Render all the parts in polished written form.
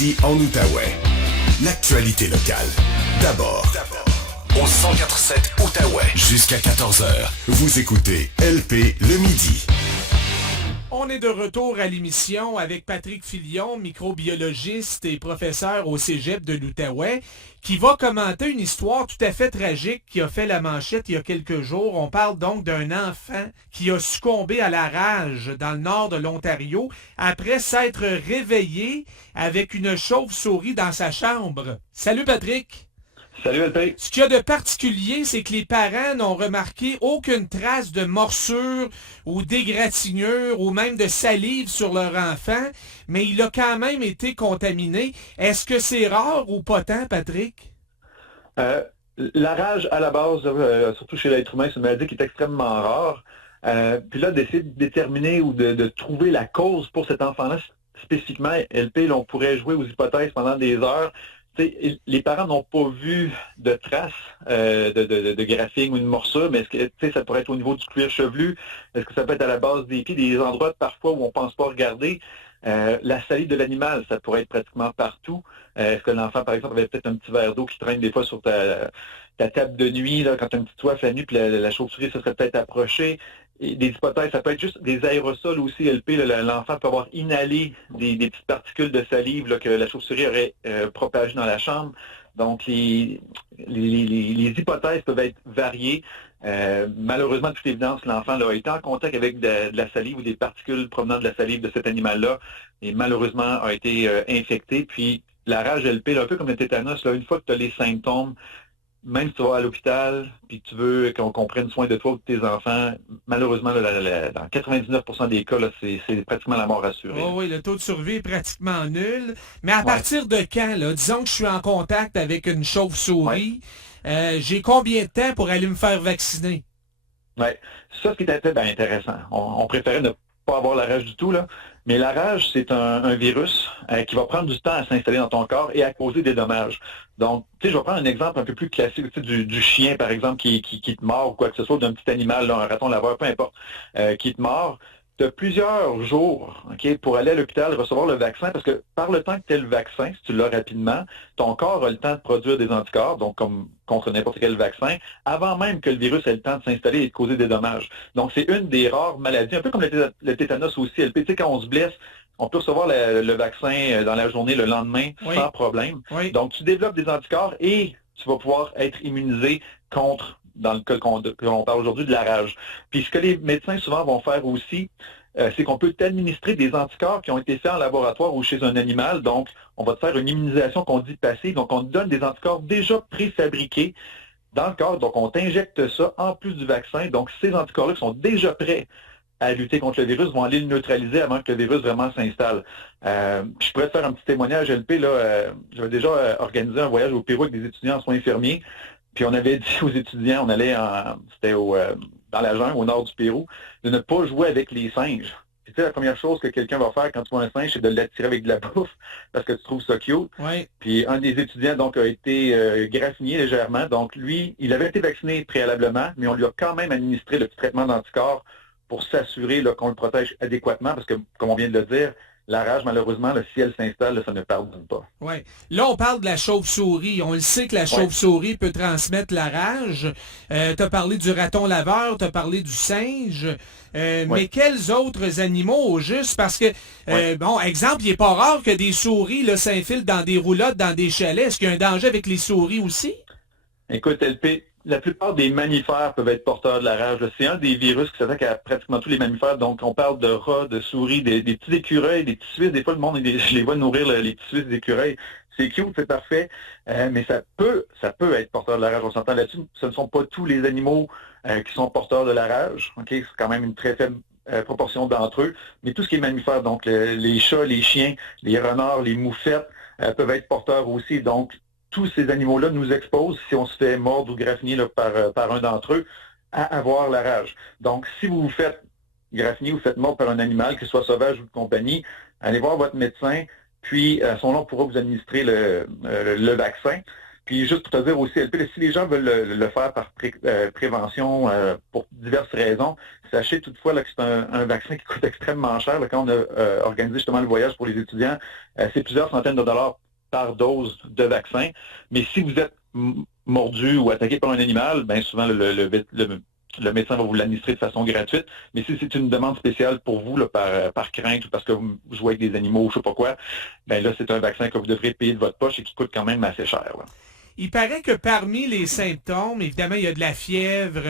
ici en Outaouais. L'actualité locale. D'abord, au 104.7 Outaouais. Jusqu'à 14h, vous écoutez LP le midi. On est de retour à l'émission avec Patrick Filion, microbiologiste et professeur au Cégep de l'Outaouais, qui va commenter une histoire tout à fait tragique qui a fait la manchette il y a quelques jours. On parle donc d'un enfant qui a succombé à la rage dans le nord de l'Ontario après s'être réveillé avec une chauve-souris dans sa chambre. Salut Patrick! Salut LP. Ce qu'il y a de particulier, c'est que les parents n'ont remarqué aucune trace de morsure ou d'égratignure ou même de salive sur leur enfant, mais il a quand même été contaminé. Est-ce que c'est rare ou pas tant, Patrick? La rage, à la base, surtout chez l'être humain, c'est une maladie qui est extrêmement rare. Puis là, d'essayer de déterminer ou de trouver la cause pour cet enfant-là, spécifiquement, LP, là, on pourrait jouer aux hypothèses pendant des heures. T'sais, les parents n'ont pas vu de traces de graphing ou de morsure, mais est-ce que ça pourrait être au niveau du cuir chevelu? Est-ce que ça peut être à la base des pieds, des endroits parfois où on ne pense pas regarder? La salive de l'animal, ça pourrait être pratiquement partout. Est-ce que l'enfant, par exemple, avait peut-être un petit verre d'eau qui traîne des fois sur ta table de nuit, là, quand tu as une petite soif la nuit, puis la chauve-souris se serait peut-être approchée? Et des hypothèses, ça peut être juste des aérosols aussi, LP. Là, l'enfant peut avoir inhalé des petites particules de salive là, que la chauve-souris aurait propagées dans la chambre. Donc, les hypothèses peuvent être variées. Malheureusement, de toute évidence, l'enfant là, a été en contact avec de la salive ou des particules provenant de la salive de cet animal-là et malheureusement a été infecté. Puis, la rage LP, là, un peu comme le tétanos, là, une fois que tu as les symptômes, même si tu vas à l'hôpital puis tu veux qu'on prenne soin de toi ou de tes enfants, malheureusement, dans 99% des cas, là, c'est pratiquement la mort assurée. Oh oui, le taux de survie est pratiquement nul. Mais à partir de quand, là, disons que je suis en contact avec une chauve-souris, j'ai combien de temps pour aller me faire vacciner? Oui, ça, ce qui était intéressant. On préférait ne pas avoir la rage du tout, là. Mais la rage, c'est un virus qui va prendre du temps à s'installer dans ton corps et à causer des dommages. Donc, tu sais, je vais prendre un exemple un peu plus classique, tu sais, du chien, par exemple, qui te mord ou quoi que ce soit, d'un petit animal, là, un raton laveur, peu importe, qui te mord. Tu as plusieurs jours, OK, pour aller à l'hôpital recevoir le vaccin, parce que par le temps que tu as le vaccin, si tu l'as rapidement, ton corps a le temps de produire des anticorps, donc comme contre n'importe quel vaccin, avant même que le virus ait le temps de s'installer et de causer des dommages. Donc, c'est une des rares maladies, un peu comme le tétanos aussi. LP, tu sais, quand on se blesse, on peut recevoir le vaccin dans la journée, le lendemain, sans problème. Oui. Donc, tu développes des anticorps et tu vas pouvoir être immunisé contre, dans le cas qu'on parle aujourd'hui, de la rage. Puis ce que les médecins souvent vont faire aussi, c'est qu'on peut t'administrer des anticorps qui ont été faits en laboratoire ou chez un animal. Donc, on va te faire une immunisation qu'on dit passive. Donc, on te donne des anticorps déjà préfabriqués dans le corps. Donc, on t'injecte ça en plus du vaccin. Donc, ces anticorps-là qui sont déjà prêts à lutter contre le virus vont aller le neutraliser avant que le virus vraiment s'installe. Je pourrais te faire un petit témoignage, LP. J'avais déjà organisé un voyage au Pérou avec des étudiants en soins infirmiers. Puis on avait dit aux étudiants, on allait dans la jungle, au nord du Pérou, de ne pas jouer avec les singes. Puis, tu sais, la première chose que quelqu'un va faire quand tu vois un singe, c'est de l'attirer avec de la bouffe, parce que tu trouves ça cute. Oui. Puis un des étudiants, donc, a été graffiné légèrement. Donc, lui, il avait été vacciné préalablement, mais on lui a quand même administré le petit traitement d'anticorps pour s'assurer qu'on le protège adéquatement, parce que, comme on vient de le dire, la rage, malheureusement, si elle s'installe, ça ne pardonne pas. Oui. Là, on parle de la chauve-souris. On le sait que la chauve-souris peut transmettre la rage. Tu as parlé du raton laveur, tu as parlé du singe. Mais quels autres animaux au juste? Parce que, bon, exemple, il n'est pas rare que des souris là, s'infilent dans des roulottes, dans des chalets. Est-ce qu'il y a un danger avec les souris aussi? Écoute, LP, la plupart des mammifères peuvent être porteurs de la rage. C'est un des virus qui s'attaque à pratiquement tous les mammifères. Donc, on parle de rats, de souris, des petits écureuils, des petits suisses. Des fois, le monde, je les vois nourrir les petits suisses d'écureuils. C'est cute, c'est parfait, mais ça peut être porteur de la rage. On s'entend là-dessus. Ce ne sont pas tous les animaux qui sont porteurs de la rage. Ok, c'est quand même une très faible proportion d'entre eux. Mais tout ce qui est mammifère, donc les chats, les chiens, les renards, les moufettes, peuvent être porteurs aussi. Donc, tous ces animaux-là nous exposent, si on se fait mordre ou graffiner par un d'entre eux, à avoir la rage. Donc, si vous vous faites graffiner ou vous faites mordre par un animal, qu'il soit sauvage ou de compagnie, allez voir votre médecin, puis à son nom, on pourra vous administrer le vaccin. Puis juste pour te dire aussi, LP, si les gens veulent le faire par prévention pour diverses raisons, sachez toutefois là, que c'est un vaccin qui coûte extrêmement cher. Là, quand on a organisé justement le voyage pour les étudiants, c'est plusieurs centaines de dollars par dose de vaccin. Mais si vous êtes mordu ou attaqué par un animal, bien souvent le médecin va vous l'administrer de façon gratuite. Mais si c'est une demande spéciale pour vous, là, par crainte ou parce que vous jouez avec des animaux ou je sais pas quoi, bien là, c'est un vaccin que vous devrez payer de votre poche et qui coûte quand même assez cher. Là. Il paraît que parmi les symptômes, évidemment, il y a de la fièvre,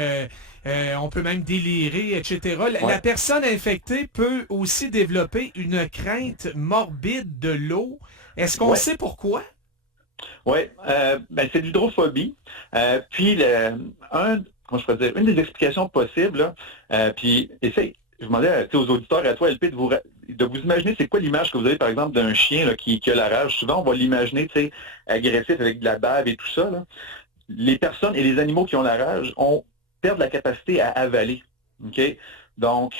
on peut même délirer, etc. La personne infectée peut aussi développer une crainte morbide de l'eau. Est-ce qu'on sait pourquoi? Oui, c'est l'hydrophobie. Puis, comment je peux dire, une des explications possibles, là, puis je demandais aux auditeurs, à toi, LP, de vous imaginer c'est quoi l'image que vous avez, par exemple, d'un chien là, qui a la rage. Souvent, on va l'imaginer agressif avec de la bave et tout ça. Là. Les personnes et les animaux qui ont la rage perdent la capacité à avaler. Okay? Donc,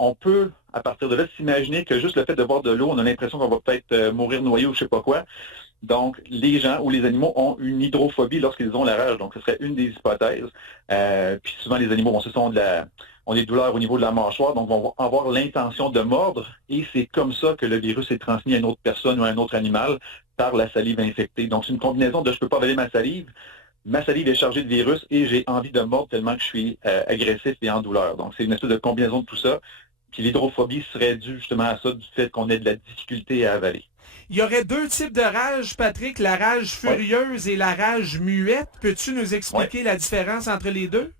on peut, à partir de là, s'imaginer que juste le fait de boire de l'eau, on a l'impression qu'on va peut-être mourir noyé ou je sais pas quoi. Donc, les gens ou les animaux ont une hydrophobie lorsqu'ils ont la rage. Donc, ce serait une des hypothèses. Puis souvent, les animaux ont des douleurs au niveau de la mâchoire, donc vont avoir l'intention de mordre. Et c'est comme ça que le virus est transmis à une autre personne ou à un autre animal par la salive infectée. Donc, c'est une combinaison de je ne peux pas avaler ma salive est chargée de virus et j'ai envie de mordre tellement que je suis agressif et en douleur. Donc, c'est une espèce de combinaison de tout ça. Puis l'hydrophobie serait due justement à ça, du fait qu'on ait de la difficulté à avaler. Il y aurait deux types de rage, Patrick, la rage furieuse et la rage muette. Peux-tu nous expliquer la différence entre les deux?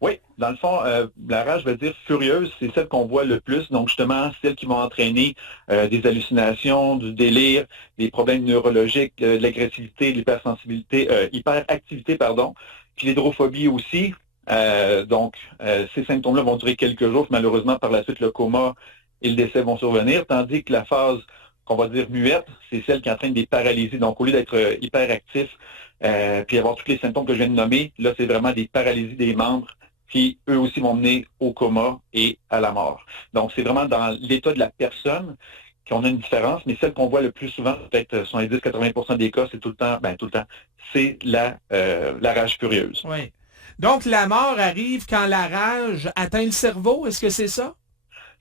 Oui, dans le fond, la rage veut dire furieuse, c'est celle qu'on voit le plus. Donc justement, celle qui va entraîner des hallucinations, du délire, des problèmes neurologiques, de l'agressivité, de l'hypersensibilité, hyperactivité, pardon. Puis l'hydrophobie aussi. Donc, ces symptômes-là vont durer quelques jours. Malheureusement, par la suite, le coma et le décès vont survenir, tandis que la phase qu'on va dire muette, c'est celle qui entraîne des paralysies. Donc, au lieu d'être hyperactif, puis avoir tous les symptômes que je viens de nommer, là, c'est vraiment des paralysies des membres qui, eux aussi, vont mener au coma et à la mort. Donc, c'est vraiment dans l'état de la personne qu'on a une différence, mais celle qu'on voit le plus souvent, peut-être 70-80% des cas, c'est tout le temps, c'est la rage furieuse. Oui. Donc, la mort arrive quand la rage atteint le cerveau, est-ce que c'est ça?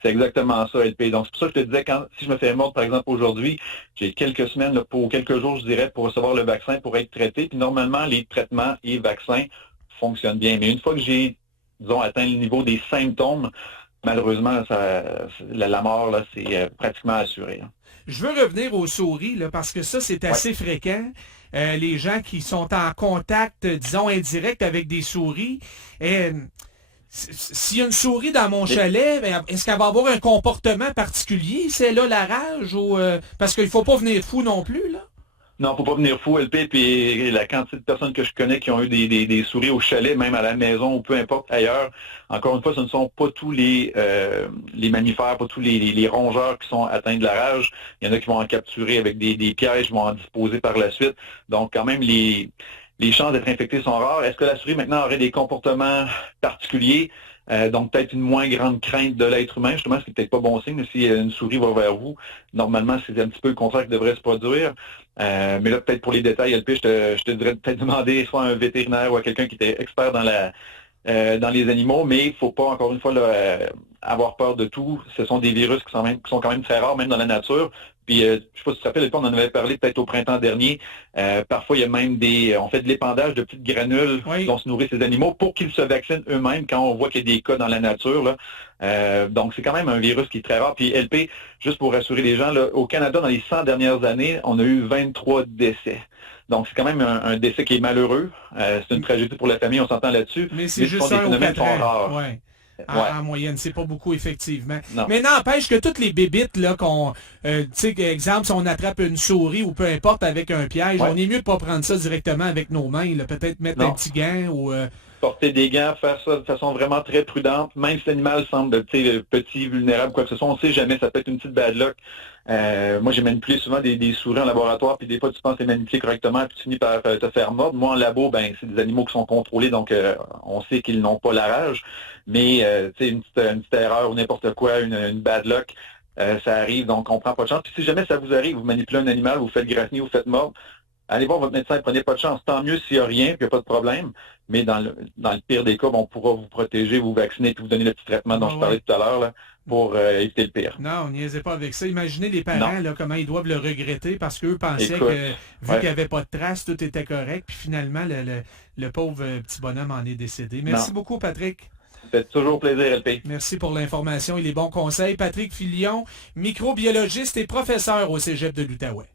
C'est exactement ça, LP. Donc, c'est pour ça que je te disais, si je me fais mordre, par exemple, aujourd'hui, j'ai quelques semaines, là, pour quelques jours, je dirais, pour recevoir le vaccin, pour être traité. Puis normalement, les traitements et vaccins fonctionnent bien. Mais une fois que j'ai, disons, atteint le niveau des symptômes, malheureusement, la mort, là, c'est pratiquement assuré. Hein. Je veux revenir aux souris, là, parce que ça, c'est assez fréquent. Les gens qui sont en contact, disons, indirect avec des souris. S'il y a une souris dans mon chalet, est-ce qu'elle va avoir un comportement particulier? C'est là la rage? Ou parce qu'il ne faut pas venir fou non plus, là? Non, faut pas venir fou, LP, puis la quantité de personnes que je connais qui ont eu des souris au chalet, même à la maison ou peu importe ailleurs. Encore une fois, ce ne sont pas tous les mammifères, pas tous les rongeurs qui sont atteints de la rage. Il y en a qui vont en capturer avec des pièges, vont en disposer par la suite. Donc, quand même, les chances d'être infectés sont rares. Est-ce que la souris, maintenant, aurait des comportements particuliers? Donc, peut-être une moins grande crainte de l'être humain, justement, ce qui n'est peut-être pas bon signe. Si une souris va vers vous, normalement, c'est un petit peu le contraire qui devrait se produire. Mais là, peut-être pour les détails, LP, je te dirais peut-être demander soit à un vétérinaire ou à quelqu'un qui était expert dans les animaux, mais il ne faut pas, encore une fois, avoir peur de tout. Ce sont des virus qui sont quand même très rares, même dans la nature. Puis, je ne sais pas si tu te rappelles, on en avait parlé peut-être au printemps dernier. Parfois, il y a même on fait de l'épandage de petites granules dont se nourrissent ces animaux pour qu'ils se vaccinent eux-mêmes quand on voit qu'il y a des cas dans la nature. Là. Donc, c'est quand même un virus qui est très rare. Puis, LP, juste pour rassurer les gens, là, au Canada, dans les 100 dernières années, on a eu 23 décès. Donc, c'est quand même un décès qui est malheureux. C'est une tragédie pour la famille, on s'entend là-dessus. Mais c'est juste un au 4 ans. Ouais. En moyenne, c'est pas beaucoup, effectivement. Non. Mais n'empêche que toutes les bébites, là, tu sais, exemple, si on attrape une souris ou peu importe avec un piège, on est mieux de pas prendre ça directement avec nos mains, là. Peut-être mettre un petit gant ou... Porter des gants, faire ça de façon vraiment très prudente, même si l'animal semble petit, vulnérable, quoi que ce soit, on ne sait jamais, ça peut être une petite bad luck. Moi, j'ai manipulé souvent des souris en laboratoire, puis des fois, tu penses les manipuler correctement, puis tu finis par te faire mordre. Moi, en labo, c'est des animaux qui sont contrôlés, donc on sait qu'ils n'ont pas la rage. Mais, une petite erreur ou n'importe quoi, une bad luck, ça arrive, donc on prend pas de chance. Puis si jamais ça vous arrive, vous manipulez un animal, vous faites gratigner, vous faites mordre, allez voir votre médecin, prenez pas de chance. Tant mieux s'il n'y a rien, puis il n'y a pas de problème. Mais dans le pire des cas, on pourra vous protéger, vous vacciner, puis vous donner le petit traitement dont je parlais tout à l'heure là, pour éviter le pire. Non, niaisez pas avec ça. Imaginez les parents, là, comment ils doivent le regretter parce qu'eux pensaient que, vu qu'il n'y avait pas de traces, tout était correct. Puis finalement, le pauvre petit bonhomme en est décédé. Merci beaucoup, Patrick. Ça fait toujours plaisir, LP. Merci pour l'information et les bons conseils. Patrick Filion, microbiologiste et professeur au Cégep de l'Outaouais.